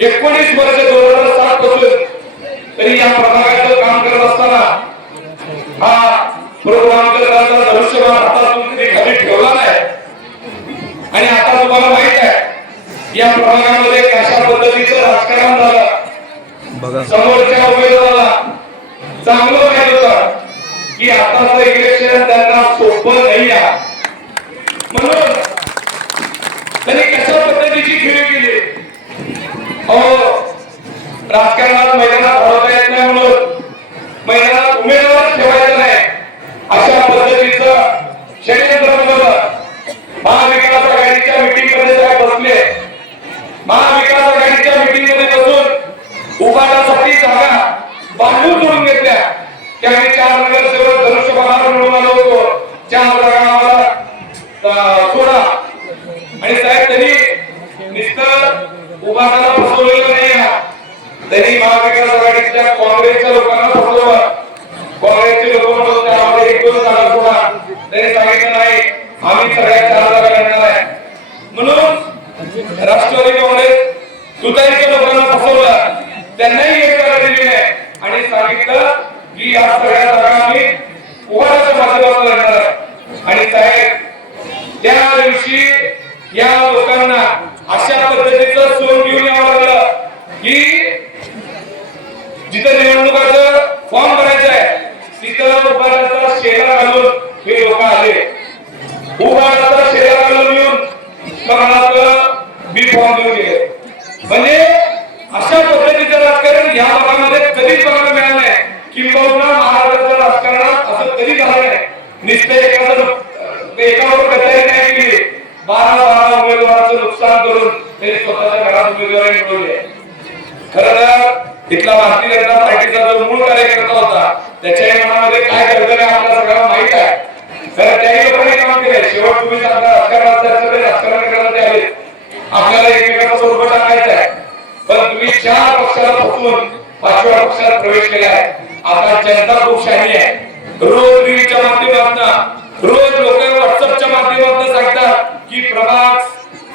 19 वर्ष 2007 पासून तरी या प्रभागाचं काम करत असताना हा प्रोग्राम करण्याचा धनुष्यबाण हातातून कधी खाली ठेवला नाही. आणि आता तुम्हाला माहित आहे या प्रभागामध्ये कशा पद्धतीचं राजकारण झालं. समोरच्या उमेदवाराला चांगलं माहित होतं की आताचं इलेक्शन त्यांना सोपं नाही आहे, म्हणून त्यांनी कशा पद्धतीची खेळी केली. राजकारणात मैदानात हरवता येत नाही म्हणून मैदानात उमेदवार ठेवायचा नाही अशा पद्धतीचं षडयंत्र बनवलं. महाविकास आघाडीच्या मीटिंग मध्ये साहेब बसले. महाविकास आघाडीच्या मीटिंग मध्ये बसून उभाटासाठी जागा बांधून सोडून घेतल्या की आम्ही 4 नगरसेवक धनुष्यबाणावर मिळून आलो होतो, 4 जागा आम्हाला सोडा. आणि साहेब त्यांनी नुसतं उभाटाला फसवलेलं नाही, त्यांनी महाविकास आघाडीच्या काँग्रेसच्या लोकांना फसवलं. काँग्रेसचे लोक म्हणत होते आम्हाला 1-2 जागा सोडा. त्यांनी सांगितलं नाही आम्ही सगळ्या 4 जागा लढणार आहे. म्हणून राष्ट्रवादी काँग्रेस तुतारीच्या लोकांना फसवलं, त्यांनाही 1 जागा दिली नाही आणि सांगितलं की या सगळ्या जागा आम्ही उभाटाच्या माध्यमातून लढणार आहे. आणि साहेब त्या दिवशी या लोकांना अशा पद्धतीचं सोन घेऊन यावं लागलं की जिथं निवडणुकाचं फॉर्म भरायचं आहे तिथं उभाटाचा शेरा घालून हे लोक आले. उभाटाचा शेरा घालून येऊन मग बी फॉर्म देऊन गेले. म्हणजे अशा पद्धतीचं राजकारण या भागामध्ये कधीच बघायला मिळालं नाही. किंबहुना महाराष्ट्राच्या राजकारणात असं कधी झालं नाही. नुसते एकावर कचेरी नाही केली, 12 उमेदवाराचं नुकसान करून त्यांनी स्वतःच्या घरात उमेदवारी मिळवली. खरं तर इथला भारतीय जनता पार्टीचा जो मूळ कार्यकर्ता होता त्याच्या मनामध्ये काय कर्तव्य आहे आपल्याला सगळ्यांना माहित आहे. तर त्याही लोकांनी काम केलंय. शेवट तुम्ही सांगता राजकारण करायला आले, आपल्याला एकमेकांचा स्वरूप टाकायचं आहे. पण तुम्ही 4 पक्षाला फसवून 5व्या पक्षात प्रवेश केला आहे. आता जनता खूप शाही आहे. रोज टीव्हीच्या माध्यमातून रोज लोक व्हॉट्सअपच्या माध्यमातून सांगतात की प्रभाग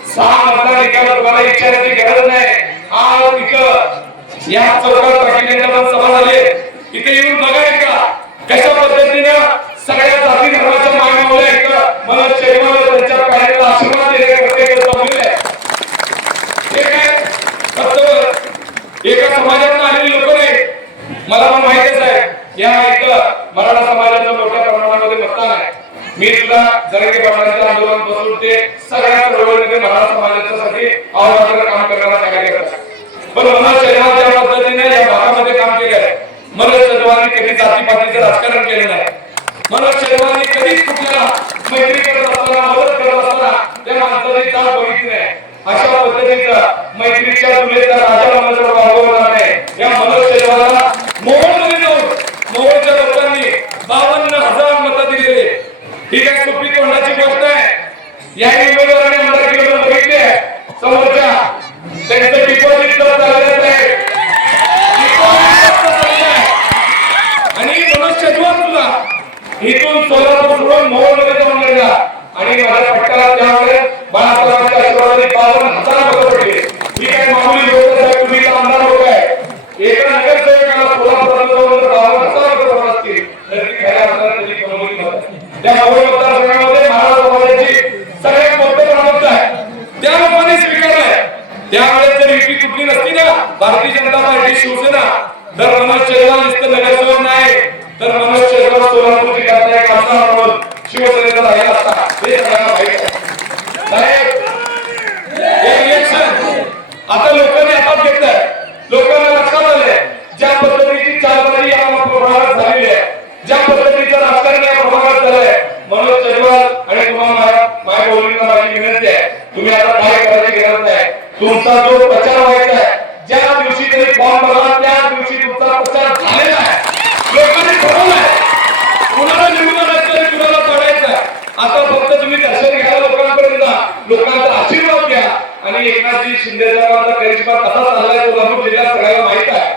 6 मतदार एकाला तुम्हाला विचारायची गरज नाही. आज इथं या चौकात पाटील सभा झाली, इथे येऊन बघाय का कशा पद्धतीनं सगळ्या जाती धर्माच्या मागण्या इथं मला शैवाला त्यांच्या पायाला आशीर्वाद देण्यासाठी जमलेले. हे काय फक्त एका समाजातून आलेली लोक नाही, मला पण माहितीच आहे या इथं मराठा समाजाचं मोठ्या प्रमाणामध्ये मतदान आहे. मी सुद्धा जरंगे पाटलांचं आंदोलन बसून ते सगळ्या चळवळीमध्ये मराठा समाजासाठी अहोरात्र काम करणारा कार्यकर्ता. पण मनोज शर्मा ज्या पद्धतीने या भागामध्ये काम केलं आहे, मनोज शर्मांनी कधी जातीपातीचं राजकारण केलं नाही. मनोज शर्मांनी कधीच कुठल्याला मैत्री करत असताना मदत करत असताना त्या माणसाची चाल बघितली नाही. अशा पद्धतीचं मैत्रीच्या तुलनेचा राजा मनोज वागवणार नाही. या मनोज शर्माला मोहोळमध्ये जाऊन मोहोळच्या लोकांनी 52,000 मतं दिलेले. ही काय सोपी तोंडाची गोष्ट आहे. या उमेदवाराने आमदार केलं बघितले समोरच्या त्यांचं डिपॉझिट चालत आहे आणि मनोज शर्मा तुला इथून सोलापूर सोडून मोहोळमध्ये जाऊन गेला आणि माझ्या पट्ट्याला त्यावेळेस बाळासाहेबांच्या आशीर्वादाने 52,000 मतं पडली. ही काय मामूली गोष्ट आहे. तुम्ही आमदार लोक आहे. एका नगरसेवकाला सोलापूरला जाऊन 52,000 मतं पडत असतील तर ती खऱ्या अर्थाने त्याची कमवली मतं. त्या मोहोळ मतदारसंघामध्ये मराठा समाजाची सगळ्यात मोठं प्रमुख आहे. त्या लोकांनी स्वीकारलंय. त्यावेळेस जर युती तुटली नसती ना भारतीय जनता पार्टी शिवसेना तर मनोज शर्मा नुसतं नगरसेवक नाही तर मनोज शर्मा सोलापूर जिल्ह्यातला एक आमदार म्हणून शिवसेनेचा राहिला असता. हे सगळ्यांना माहित आहे. साहेब इलेक्शन आता लोकांनी हातात घेतलंय. लोकांना लक्षात आलंय ज्या पद्धतीची चालबाजी या प्रभागात झालेली आहे, ज्या पद्धतीचं राजकारण या प्रभागात झालंय. मनोज शर्मा आणि तुम्हाला माझ्या बोलणीला माझी विनंती आहे, तुम्ही आता काय करायची गरज नाही. तुमचा जो प्रचार व्हायचा आहे ज्या दिवशी तरी फॉर्म भरला त्या दिवशी तुमचा प्रचार झालेला आहे. लोकांनी ठरवलंय कुणाला निवडून आणायचं कुणाला पडायचं आहे. आता फक्त तुम्ही दर्शन घ्या लोकांपर्यंत, लोकांचा आशीर्वाद घ्या. आणि एकनाथजी शिंदे साहेबांचा करिश्मा कसा चाललाय सोलापूर जिल्ह्यात सगळ्याला माहित आहे.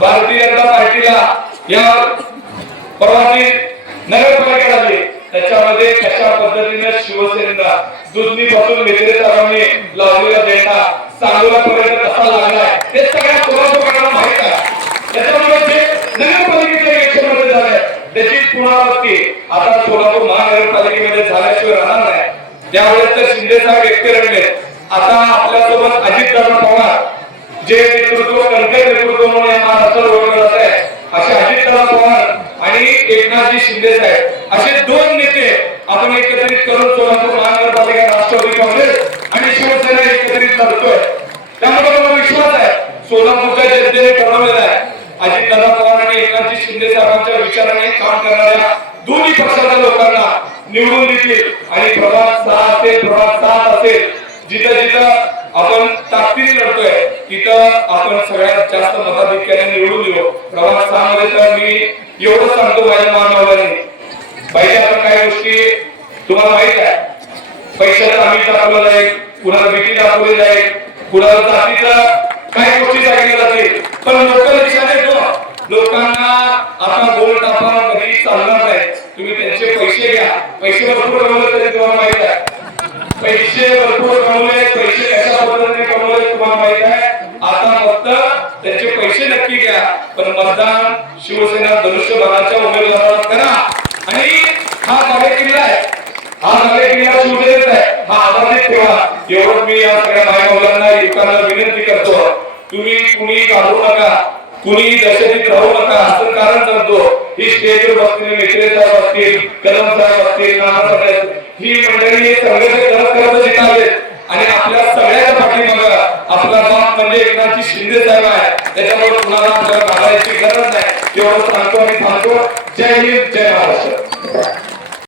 भारतीय जनता पार्टीला या परवाची नगरपालिका झाली त्याच्यामध्ये कशा पद्धतीने शिवसेनेला दुधनी पासून मेत्रे साहेबांनी लावलेला झेंडा सांगोला पर्यंत कसा लागलाय हे सगळ्या सोलापूरकरांना माहित आहे. त्याच्यामुळे जे नगरपालिकेच्या इलेक्शन मध्ये झालंय त्याची पुनरावृत्ती आता सोलापूर महानगरपालिकेमध्ये झाल्याशिवाय राहणार नाही. त्यावेळेस तर शिंदे साहेब एकटे रडले. आता आपल्यासोबत अजितदादा पवार जे नेतृत्व कणखर नेतृत्व म्हणून या महाराष्ट्रात ओळखलं जात आहे असे अजितदादा पवार आणि एकनाथजी शिंदे साहेब असे दोन नेते आपण एकत्रित करून सोलापूर महानगरपालिका राष्ट्रवादी काँग्रेस आणि शिवसेना एकत्रित लढतोय. त्यामुळे मला विश्वास आहे सोलापूरच्या जनतेने ठरवलेलं आहे अजितदादा पवार आणि एकनाथजी शिंदे साहेबांच्या विचाराने काम करणाऱ्या दोन्ही पक्षाच्या लोकांना निवडून देतील आणि प्रभाग 6 असेल प्रभाग 7 असेल जिथं जिथं आपण ताकदीने लढतोय तिथं आपण सगळ्यात जास्त मताधिक्याने निवडून येऊ. प्रभाग 6 मध्ये तर मी एवढंच सांगतो माझ्या मानवाने पहिले आपण काही गोष्टी तुम्हाला माहित आहे पैशाला आम्ही दाखवलं जाईल कुणाला भीती दाखवली जाईल कुणाला जातीचा काही गोष्टी सांगितल्या जातील पण लोक लक्षात येतो लोकांना आता गोल टापा कधी चालणार नाही. तुम्ही त्यांचे पैसे घ्या पैसे भरपूर कमवले तरी तुम्हाला माहित आहे पैसे भरपूर कमवले पैसे कशा पद्धतीने कमवले तुम्हाला माहित आहे. आता फक्त त्यांचे पैसे नक्की घ्या पण मतदान शिवसेना धनुष्यबाणाच्या उमेदवाराला करा आणि हा कार्यकिल्ला आहे हा कार्यकिल्ला शिवसेनेचा आहे हा आबाधित ठेवा. एवढं मी या सगळ्या मायबाबांना युवकांना विनंती करतो. तुम्ही कुणी घालू नका कुणी दहशतीत राहू नका असं कारण सांगतो. ही स्टेजवर बसलेले मित्रे साहेब असतील कदम साहेब असतील नाना साहेब ही मंडळी संघर्ष करत जिंकले आणि आपल्या सगळ्याच्या पाठीमागे आपला बाप म्हणजे एकनाथजी शिंदे साहेब आहे. त्याच्यामुळे कुणाला आपल्याला घालायची गरज नाही. एवढं सांगतो आणि थांबतो. जय हिंद जय महाराष्ट्र.